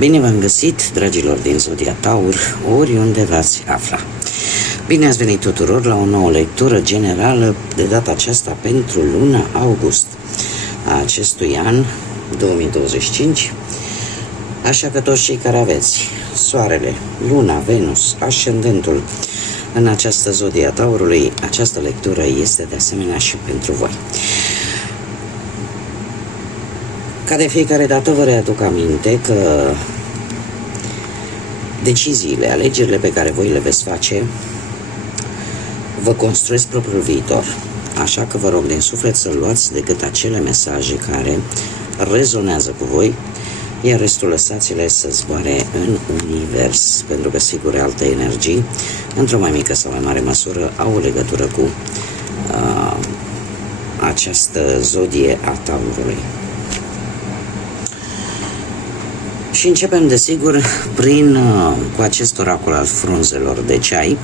Bine v-am găsit, dragilor din Zodia Taur, oriunde v-ați afla. Bine ați venit tuturor la o nouă lectură generală, de data aceasta pentru luna august a acestui an 2025. Așa că toți cei care aveți Soarele, Luna, Venus, Ascendentul în această Zodia Taurului, această lectură este de asemenea și pentru voi. Ca de fiecare dată vă readuc aminte că deciziile, alegerile pe care voi le veți face vă construiesc propriul viitor. Așa că vă rog din suflet să luați decât acele mesaje care rezonează cu voi, iar restul lăsați-le să zboare în univers, pentru că sigur alte energii, într-o mai mică sau mai mare măsură, au o legătură cu această zodie a Taurului. Și începem, desigur, cu acest oracol al frunzelor de ceai.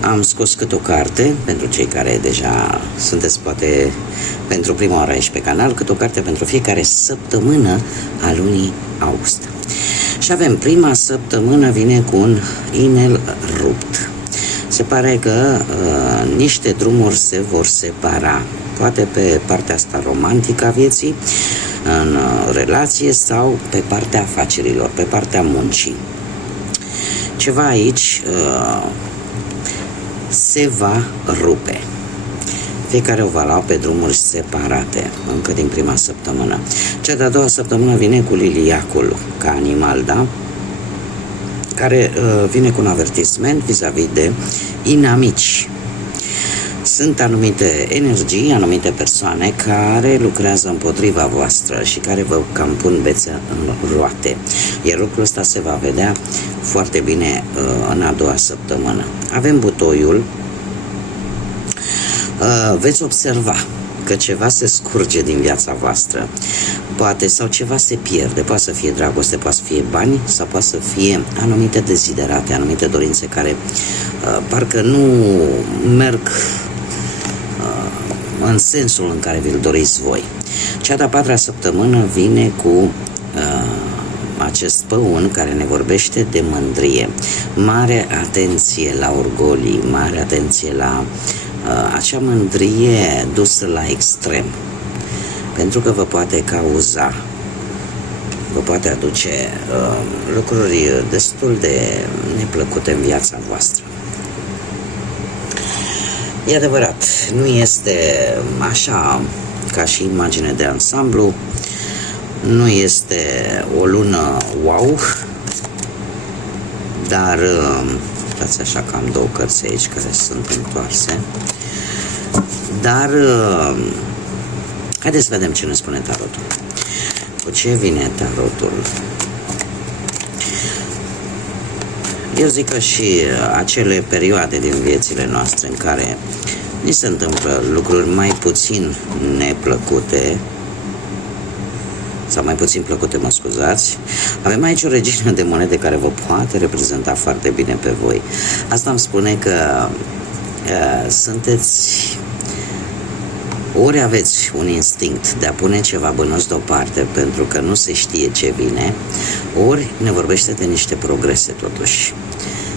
Am scos câte o carte, pentru cei care deja sunteți poate pentru prima oară aici pe canal, câte o carte pentru fiecare săptămână a lunii august. Și avem prima săptămână, vine cu un inel rupt. Se pare că niște drumuri se vor separa, poate pe partea asta romantică a vieții, în relație, sau pe partea afacerilor, pe partea muncii. Ceva aici se va rupe. Fiecare o va lua pe drumuri separate, încă din prima săptămână. Cea de-a doua săptămână vine cu liliacul ca animal, da? Care vine cu un avertisment vis-a-vis de inamici. Sunt anumite energii, anumite persoane care lucrează împotriva voastră și care vă cam pun bețe în roate. Iar lucrul ăsta se va vedea foarte bine în a doua săptămână. Avem butoiul. Veți observa că ceva se scurge din viața voastră, poate, sau ceva se pierde, poate să fie dragoste, poate să fie bani, sau poate să fie anumite deziderate, anumite dorințe care parcă nu merg în sensul în care vi-l doriți voi. Cea de-a patra săptămână vine cu acest păun care ne vorbește de mândrie. Mare atenție la orgolii, mare atenție la acea mândrie dusă la extrem, pentru că vă poate cauza, vă poate aduce lucruri destul de neplăcute în viața voastră. E adevărat, nu este așa ca și imagine de ansamblu, nu este o lună wow, dar dați așa că am două cărți aici care sunt întoarse, dar haideți să vedem ce ne spune tarotul. Cu ce vine tarotul? Eu zic că și acele perioade din viețile noastre în care ni se întâmplă lucruri mai puțin neplăcute, sau mai puțin plăcute, mă scuzați, avem aici o regină de monede care vă poate reprezenta foarte bine pe voi. Asta îmi spune că sunteți, ori aveți un instinct de a pune ceva bănuț deoparte pentru că nu se știe ce vine, ori ne vorbește de niște progrese totuși,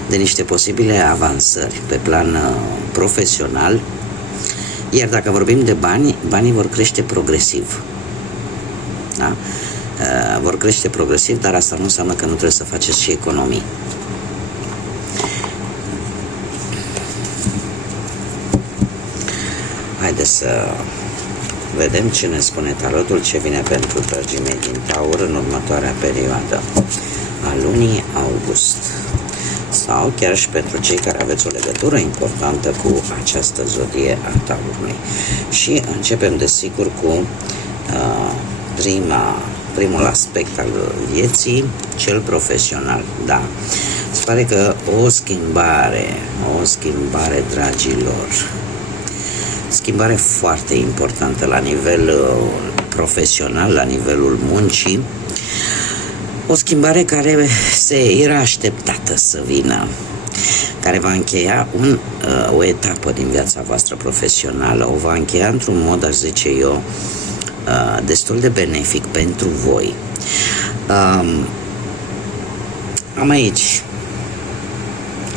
de niște posibile avansări pe plan profesional, iar dacă vorbim de bani, banii vor crește progresiv. Da? Vor crește progresiv, dar asta nu înseamnă că nu trebuie să faceți și economii. Haideți să vedem ce ne spune tarotul, ce vine pentru dragii mei din Taur în următoarea perioadă a lunii august, sau chiar și pentru cei care aveți o legătură importantă cu această zodie a Taurului. Și începem desigur cu primul aspect al vieții, cel profesional, da. Se pare că o schimbare, dragilor, schimbare foarte importantă la nivel profesional, la nivelul muncii, o schimbare care era așteptată să vină, care va încheia o etapă din viața voastră profesională, o va încheia într-un mod, aș zice eu, destul de benefic pentru voi. am aici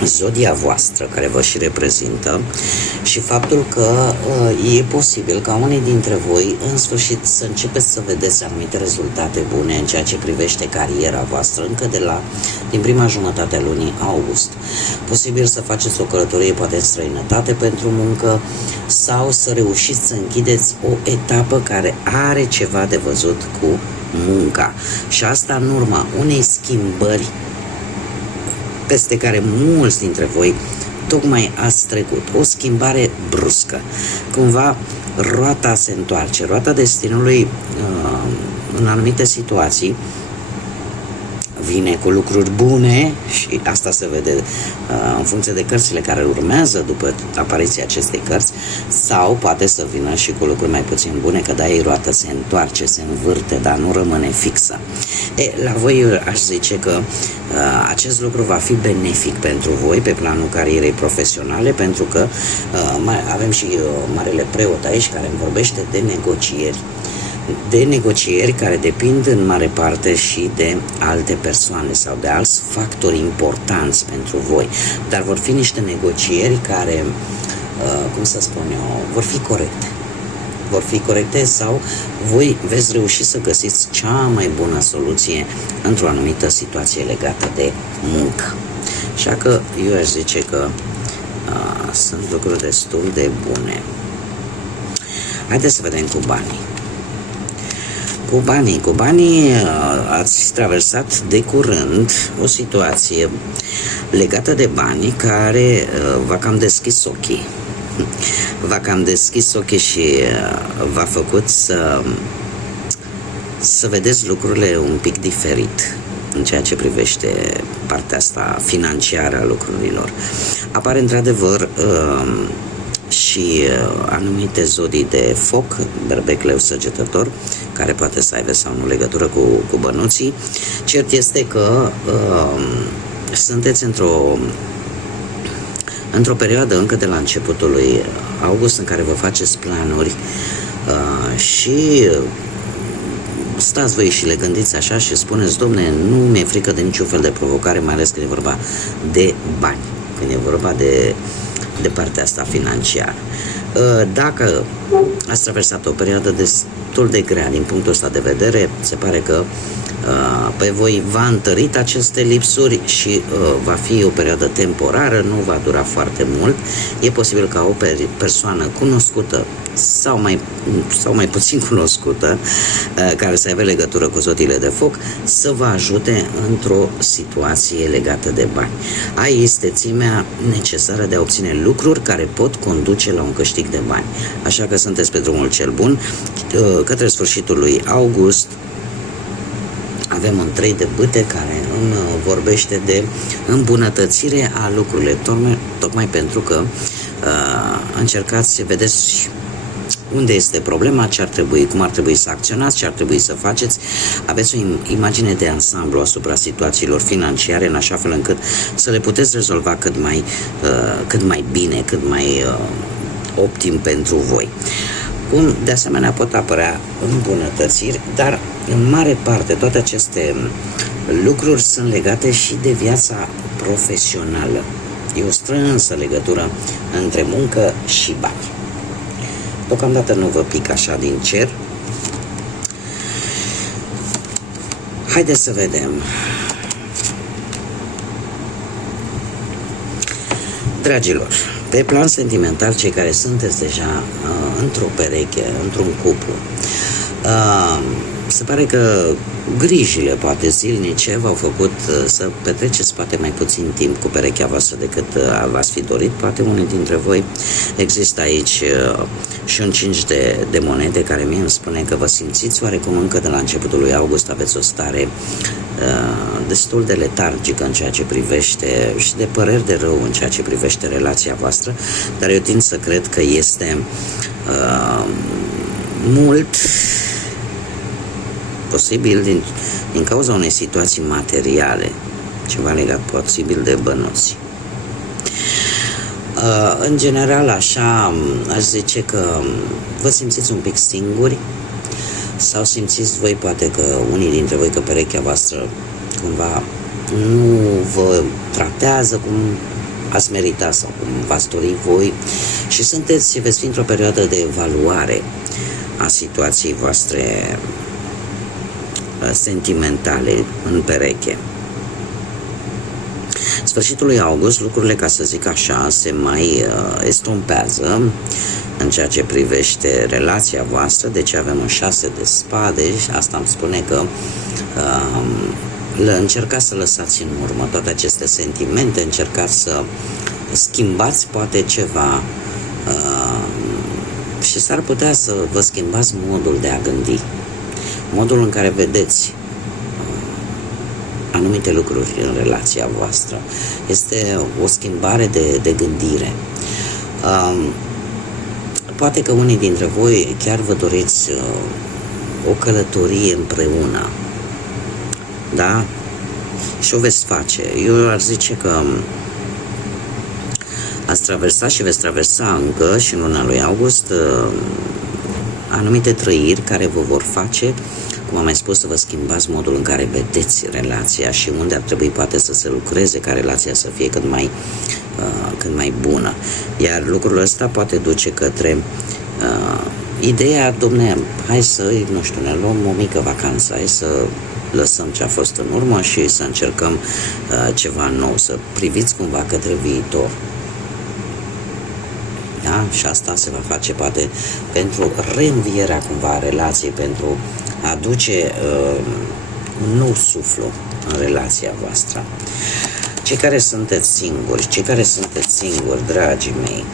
zodia voastră care vă și reprezintă și faptul că e posibil ca unii dintre voi în sfârșit să începeți să vedeți anumite rezultate bune în ceea ce privește cariera voastră încă din prima jumătate a lunii august. Posibil să faceți o călătorie poate în străinătate pentru muncă sau să reușiți să închideți o etapă care are ceva de văzut cu munca și asta în urma unei schimbări peste care mulți dintre voi tocmai ați trecut. O schimbare bruscă. Cumva roata se întoarce. Roata destinului în anumite situații vine cu lucruri bune și asta se vede în funcție de cărțile care urmează după apariția acestei cărți sau poate să vină și cu lucruri mai puțin bune, că de-aia roata se întoarce, se învârte, dar nu rămâne fixă. La voi aș zice că acest lucru va fi benefic pentru voi pe planul carierei profesionale, pentru că avem și marele preot aici care îmi vorbește de negocieri care depind în mare parte și de alte persoane sau de alți factori importanți pentru voi. Dar vor fi niște negocieri care, cum să spun eu, vor fi corecte. Vor fi corecte sau voi veți reuși să găsiți cea mai bună soluție într-o anumită situație legată de muncă. Așa că eu aș zice că sunt lucruri destul de bune. Haideți să vedem cu banii. Cu banii ați traversat de curând o situație legată de bani care v-a cam deschis ochii. V-a cam deschis ochii și v-a făcut să vedeți lucrurile un pic diferit în ceea ce privește partea asta financiară a lucrurilor. Apare într-adevăr și anumite zodii de foc, berbec, leu, săgetător, care poate să aibă sau nu legătură cu bănuții. Cert este că sunteți într-o perioadă încă de la începutul lui august în care vă faceți planuri și stați voi și le gândiți așa și spuneți: domne, nu mi-e frică de niciun fel de provocare, mai ales când e vorba de bani, când e vorba de partea asta financiară. Dacă ați traversat o perioadă destul de grea din punctul ăsta de vedere, se pare că pe voi v-a întărit aceste lipsuri și va fi o perioadă temporară, nu va dura foarte mult. E posibil ca o persoană cunoscută sau mai puțin cunoscută, care să aibă legătură cu zodiile de foc, să vă ajute într-o situație legată de bani. Aici este țimea necesară de a obține lucruri care pot conduce la un câștig de bani. Așa că sunteți pe drumul cel bun. Către sfârșitul lui august avem un 3 de bâte care îmi vorbește de îmbunătățire a lucrurilor, tocmai pentru că încercați să vedeți unde este problema, ce ar trebui, cum ar trebui să acționați, ce ar trebui să faceți. Aveți o imagine de ansamblu asupra situațiilor financiare, în așa fel încât să le puteți rezolva cât mai bine, cât mai optim pentru voi. De asemenea, pot apărea îmbunătățiri, dar în mare parte toate aceste lucruri sunt legate și de viața profesională. E o strânsă legătură între muncă și bani. Deocamdată nu vă pic așa din cer. Haideți să vedem. Dragilor, pe plan sentimental, cei care sunteți deja într-o pereche, într-un cuplu, se pare că grijile, poate zilnice, v-au făcut să petreceți poate mai puțin timp cu perechea voastră decât v-ați fi dorit. Poate unii dintre voi există aici și un 5 de monede care mie îmi spune că vă simțiți oarecum încă de la începutul lui august aveți o stare destul de letargică în ceea ce privește și de păreri de rău în ceea ce privește relația voastră, dar eu tind să cred că este mult posibil din cauza unei situații materiale, ceva legat posibil de bănuți. În general, așa, aș zice că vă simțiți un pic singuri sau simțiți voi, poate că unii dintre voi, că perechea voastră cumva nu vă tratează cum ați merita sau cum v-ați dori voi și veți fi într-o perioadă de evaluare a situației voastre sentimentale în pereche. Sfârșitul lui august, lucrurile, ca să zic așa, se mai estompează în ceea ce privește relația voastră. Deci avem un 6 de spade și asta îmi spune că încercați să lăsați în urmă toate aceste sentimente, încercați să schimbați poate ceva și s-ar putea să vă schimbați modul de a gândi, modul în care vedeți anumite lucruri în relația voastră. Este o schimbare de gândire. Poate că unii dintre voi chiar vă doriți o călătorie împreună, da? Și o veți face. Eu ar zice că ați traversat și veți traversa încă și în luna lui august anumite trăiri care vă vor face, cum am mai spus, să vă schimbați modul în care vedeți relația și unde ar trebui poate să se lucreze ca relația să fie cât mai bună. Iar lucrul ăsta poate duce către ideea, domne, hai să, nu știu, ne luăm o mică vacanță, hai să lăsăm ce a fost în urmă și să încercăm ceva nou, să priviți cumva către viitor. Da? Și asta se va face poate pentru reînvierea cumva a relației, pentru a aduce un nou suflu în relația voastră. Cei care sunteți singuri, dragii mei,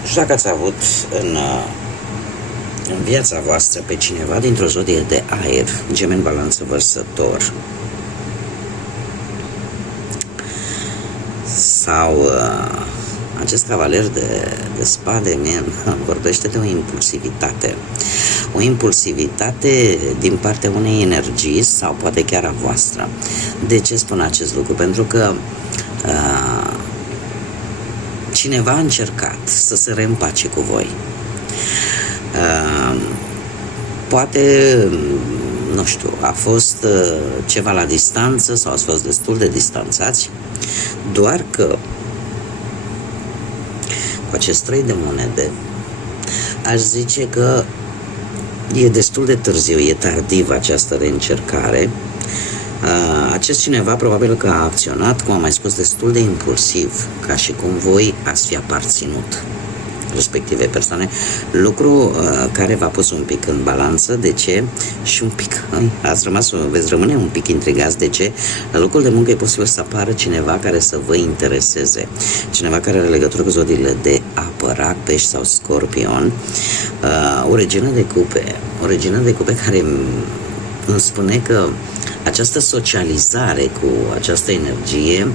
nu știu dacă ați avut în viața voastră pe cineva dintr-o zodie de aer, Gemeni, Balanță, Vărsător, sau acest cavaler de spade vorbește de o impulsivitate din partea unei energii sau poate chiar a voastră. De ce spun acest lucru? Pentru că cineva a încercat să se reîmpace cu voi. Poate, nu știu, a fost ceva la distanță sau ați fost destul de distanțați, doar că cu acest 3 de monede aș zice că e destul de târziu, e tardiv această reîncercare. Acest cineva probabil că a acționat, cum am mai spus, destul de impulsiv, ca și cum voi ați fi aparținut respective persoane, lucru care v-a pus un pic în balanță. De ce? Și un pic, veți rămâne un pic intrigați. De ce? La locul de muncă e posibil să apară cineva care să vă intereseze, cineva care are legătură cu zodiile de apă, Rac, Pești sau Scorpion, o regină de cupe care îmi spune că această socializare cu această energie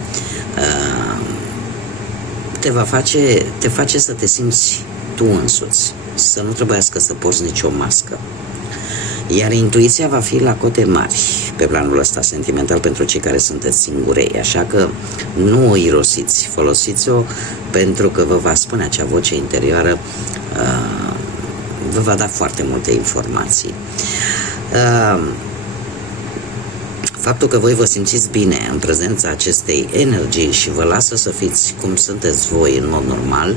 te face să te simți tu însuți, să nu trebuiască să porți nicio mască. Iar intuiția va fi la cote mari pe planul ăsta sentimental pentru cei care sunteți singurei, așa că nu o irosiți, folosiți-o pentru că vă va spune acea voce interioară, vă va da foarte multe informații. Faptul că voi vă simțiți bine în prezența acestei energii și vă lasă să fiți cum sunteți voi în mod normal,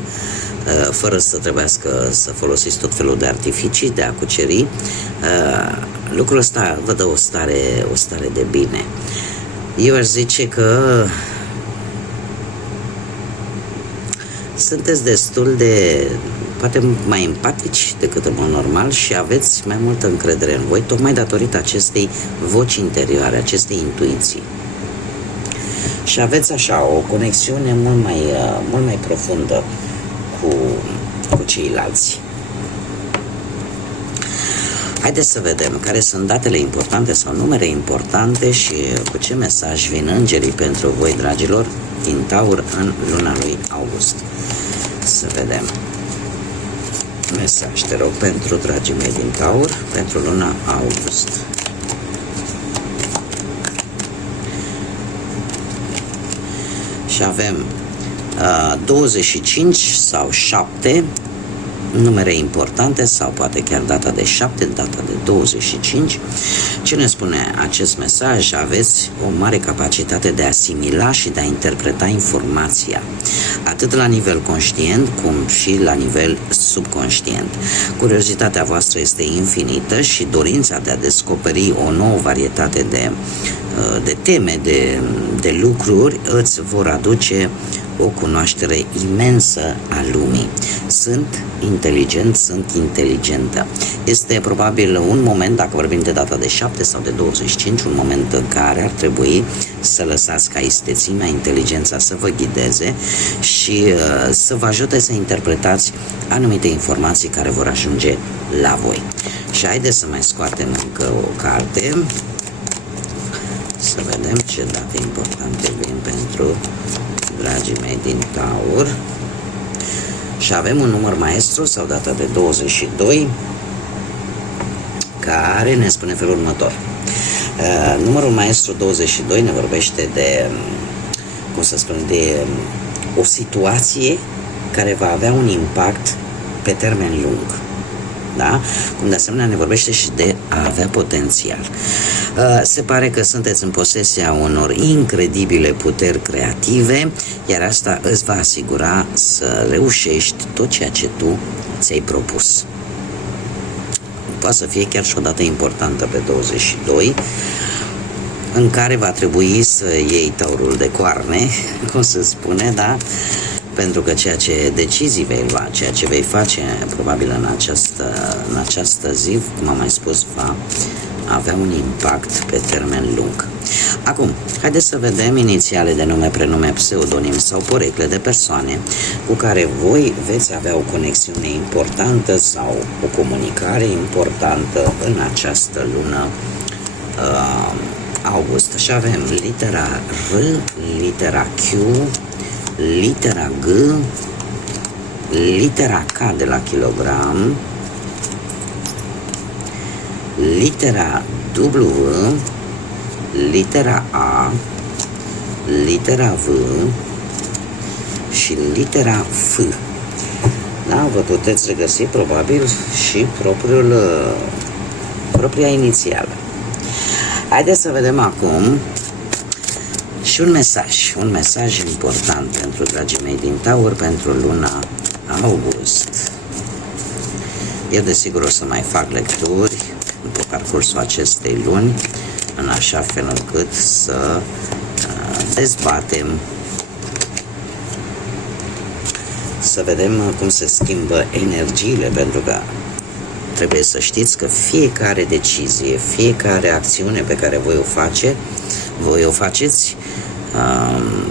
fără să trebuiască să folosiți tot felul de artificii, de a cuceri, lucrul ăsta vă dă o stare de bine. Eu aș zice că sunteți destul de, poate mai empatici decât în mod normal și aveți mai multă încredere în voi, tocmai datorită acestei voci interioare, acestei intuiții. Și aveți așa o conexiune mult mai profundă cu ceilalți. Haideți să vedem care sunt datele importante sau numere importante și cu ce mesaj vin îngerii pentru voi, dragilor, din Taur în luna lui august. Să vedem. Mesaj, te rog, pentru dragii mei din Taur, pentru luna august. Și avem 25 sau 7, numere importante sau poate chiar data de 7, data de 25. Ce ne spune acest mesaj? Aveți o mare capacitate de a asimila și de a interpreta informația, atât la nivel conștient cum și la nivel subconștient. Curiozitatea voastră este infinită și dorința de a descoperi o nouă varietate de teme, de lucruri îți vor aduce o cunoaștere imensă a lumii. Sunt inteligent, sunt inteligentă. Este probabil un moment, dacă vorbim de data de 7 sau de 25, un moment în care ar trebui să lăsați ca istețimea, inteligența să vă ghideze și să vă ajute să interpretați anumite informații care vor ajunge la voi. Și haideți să mai scoatem încă o carte, să vedem ce date importante vin pentru dragii mei din Taur. Și avem un număr maestru sau data de 22 care ne spune felul următor. Numărul maestru 22 ne vorbește de, cum să spun, de o situație care va avea un impact pe termen lung. Da? Cum de asemenea ne vorbește și de a avea potențial. Se pare că sunteți în posesia unor incredibile puteri creative, iar asta îți va asigura să reușești tot ceea ce tu ți-ai propus. Poate să fie chiar și o dată importantă pe 22, în care va trebui să iei taurul de coarne, cum se spune, da? Pentru că ceea ce decizii vei lua, ceea ce vei face probabil în această zi, cum am mai spus, va avea un impact pe termen lung. Acum, haideți să vedem inițiale de nume, prenume, pseudonim sau porecle de persoane cu care voi veți avea o conexiune importantă sau o comunicare importantă în această lună august. Și avem litera R, litera Q, litera G, litera K de la kilogram, litera W, litera A, litera V și litera F. Da, vă puteți regăsi probabil și propria inițială. Haideți să vedem acum și un mesaj important pentru dragii mei din Taur pentru luna august. Eu desigur o să mai fac lecturi pe parcursul acestei luni, în așa fel încât să dezbatem, să vedem cum se schimbă energiile, pentru că trebuie să știți că fiecare decizie, fiecare acțiune pe care voi o faceți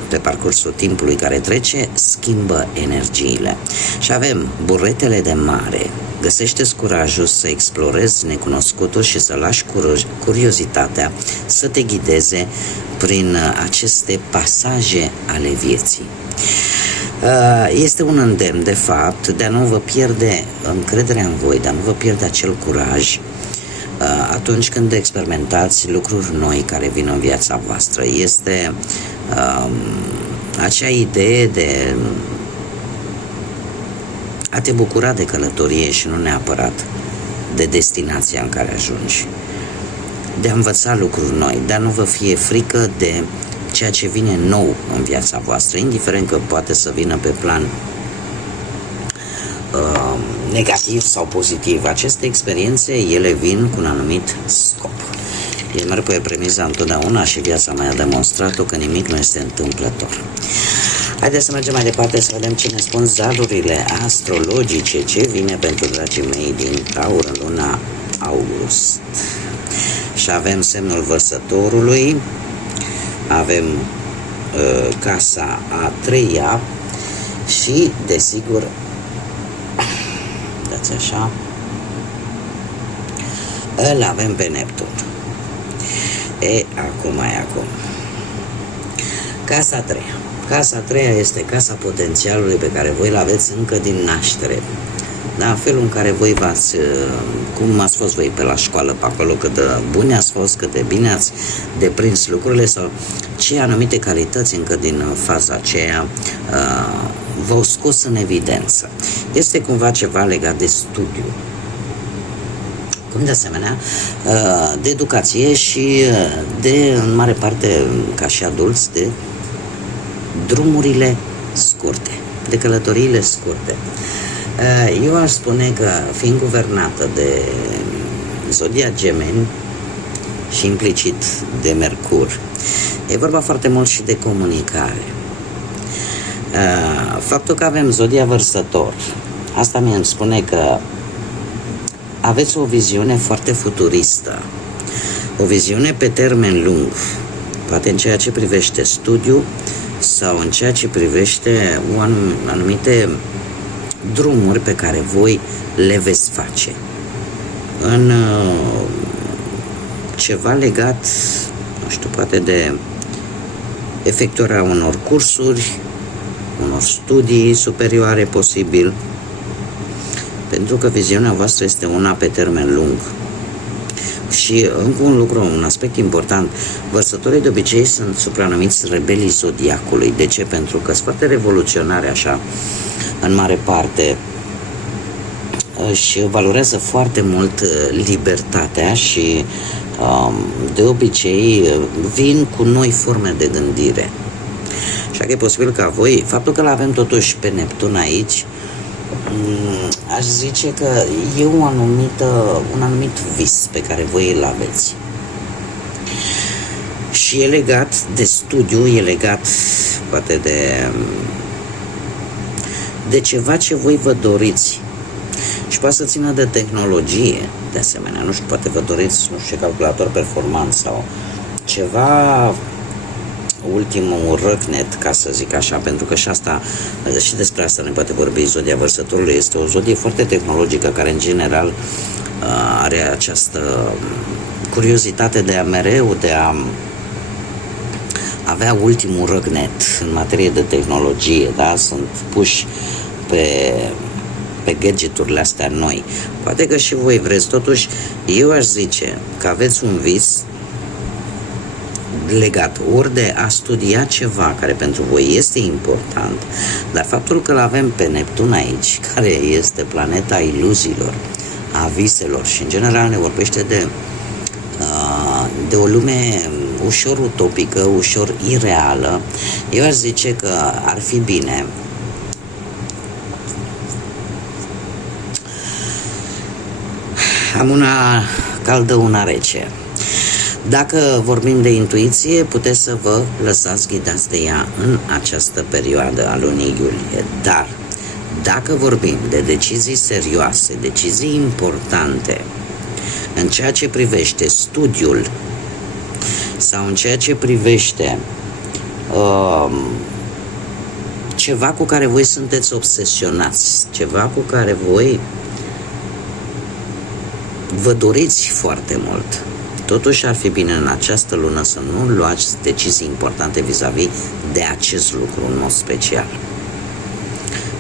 pe parcursul timpului care trece, schimbă energiile. Și avem buretele de mare. Găsește-ți curajul să explorezi necunoscutul și să lași curiozitatea să te ghideze prin aceste pasaje ale vieții. Este un îndemn, de fapt, de a nu vă pierde încrederea în voi, de a nu vă pierde acel curaj atunci când experimentați lucruri noi care vin în viața voastră. Este acea idee de a te bucura de călătorie și nu neapărat de destinația în care ajungi. De a învăța lucruri noi, de a nu vă fie frică de ceea ce vine nou în viața voastră, indiferent că poate să vină pe plan negativ sau pozitiv. Aceste experiențe, ele vin cu un anumit scop. El merg pe premiza întotdeauna și viața mea a demonstrat-o că nimic nu este întâmplător. Haideți să mergem mai departe să vedem ce ne spun zarurile astrologice, ce vine pentru dragii mei din Taur în luna august. Și avem semnul Vărsătorului, avem casa a treia și, desigur, dați așa, îl avem pe Neptun. Acum. Casa a treia. Casa a treia este casa potențialului pe care voi îl aveți încă din naștere. Da, felul în care voi v-ați, cum ați fost voi pe la școală, pe acolo, cât de buni ați fost, cât de bine ați deprins lucrurile sau ce anumite calități încă din faza aceea v-au scos în evidență. Este cumva ceva legat de studiu, cum de asemenea de educație și de, în mare parte, ca și adulți, de drumurile scurte, de călătoriile scurte. Eu aș spune că, fiind guvernată de zodia Gemeni și implicit de Mercur, e vorba foarte mult și de comunicare. Faptul că avem zodia Vărsător, asta mi îmi spune că aveți o viziune foarte futuristă, o viziune pe termen lung, poate în ceea ce privește studiu sau în ceea ce privește anumite drumuri pe care voi le veți face în ceva legat, nu știu, poate de efectuarea unor cursuri, unor studii superioare posibil, pentru că viziunea voastră este una pe termen lung. Și încă un lucru, un aspect important, vărsătorii de obicei sunt supranumiți rebelii zodiacului. De ce? Pentru că sunt foarte revoluționare așa, în mare parte, își valorează foarte mult libertatea și de obicei vin cu noi forme de gândire. Așa că e posibil ca voi, faptul că l-avem totuși pe Neptun aici, aș zice că e un anumit vis pe care voi îl aveți. Și e legat de studiu, e legat poate de ceva ce voi vă doriți. Și poate să țină de tehnologie, de asemenea. Nu știu, poate vă doriți, nu știu, calculator performant sau ceva ultimul răcnet, ca să zic așa, pentru că și despre asta ne poate vorbi zodia Vărsătorului. Este o zodie foarte tehnologică care în general are această curiozitate de a mereu, de a avea ultimul răcnet în materie de tehnologie, da? Sunt puși pe gadgeturile astea noi. Poate că și voi vreți, totuși eu aș zice că aveți un vis legat ori de a studia ceva care pentru voi este important, dar faptul că l-avem pe Neptun aici, care este planeta iluziilor, a viselor și în general ne vorbește de o lume ușor utopică, ușor ireală, eu aș zice că ar fi bine am una caldă, una rece. Dacă vorbim de intuiție, puteți să vă lăsați ghidați de ea în această perioadă a lunii iulie. Dar dacă vorbim de decizii serioase, decizii importante în ceea ce privește studiul sau în ceea ce privește ceva cu care voi sunteți obsesionați, ceva cu care voi vă doriți foarte mult, totuși ar fi bine în această lună să nu luați decizii importante vis-a-vis de acest lucru în mod special.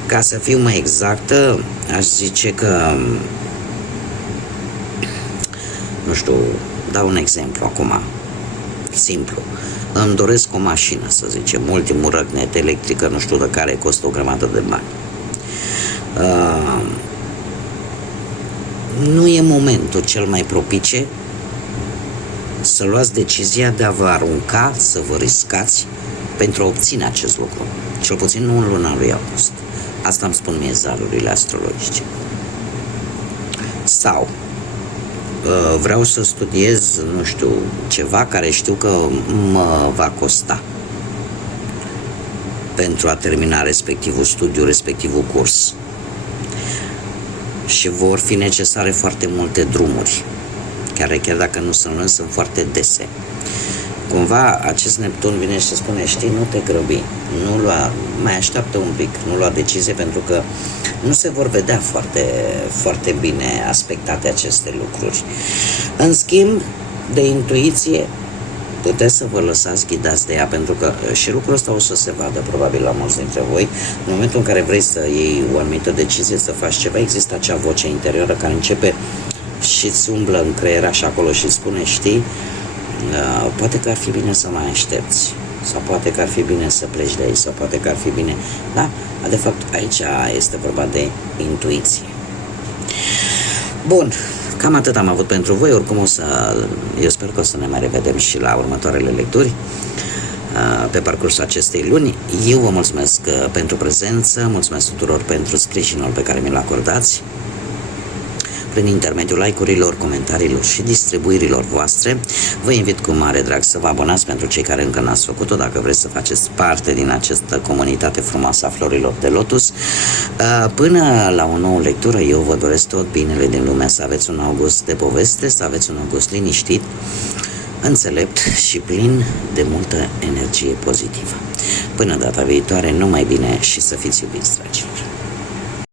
Ca să fiu mai exactă, aș zice că, nu știu, dau un exemplu acum, simplu. Îmi doresc o mașină, să zicem, ultimul răcnet electrică, nu știu de care costă o grămadă de bani. Nu e momentul cel mai propice să luați decizia de a vă arunca, să vă riscați pentru a obține acest lucru. Cel puțin nu în luna lui august. Asta îmi spun mie zarurile astrologice. Sau vreau să studiez, nu știu, ceva care știu că mă va costa pentru a termina respectivul studiu, respectivul curs. Și vor fi necesare foarte multe drumuri, care chiar dacă nu sunt luni, sunt foarte dese. Cumva acest Neptun vine și spune, știi, nu te grăbi, nu lua, mai așteaptă un pic, nu lua decizie, pentru că nu se vor vedea foarte, foarte bine aspectate aceste lucruri. În schimb, de intuiție, puteți să vă lăsați ghidați de ea, pentru că și lucrul ăsta o să se vadă probabil la mulți dintre voi. În momentul în care vrei să iei o anumită decizie, să faci ceva, există acea voce interioară care începe și îți umblă în creier așa acolo și spune, știi, poate că ar fi bine să mai aștepți. sau poate că ar fi bine să pleci de aici, sau poate că ar fi bine, da? De fapt, aici este vorba de intuiție. Bun, cam atât am avut pentru voi. Oricum eu sper că o să ne mai revedem și la următoarele lecturi pe parcursul acestei luni. Eu vă mulțumesc pentru prezență, mulțumesc tuturor pentru sprijinul pe care mi-l acordați prin intermediul like-urilor, comentariilor și distribuirilor voastre. Vă invit cu mare drag să vă abonați pentru cei care încă n-ați făcut-o, dacă vreți să faceți parte din această comunitate frumoasă a florilor de lotus. Până la o nouă lectură, eu vă doresc tot binele din lume, să aveți un august de poveste, să aveți un august liniștit, înțelept și plin de multă energie pozitivă. Până data viitoare, numai bine și să fiți iubiți, dragilor!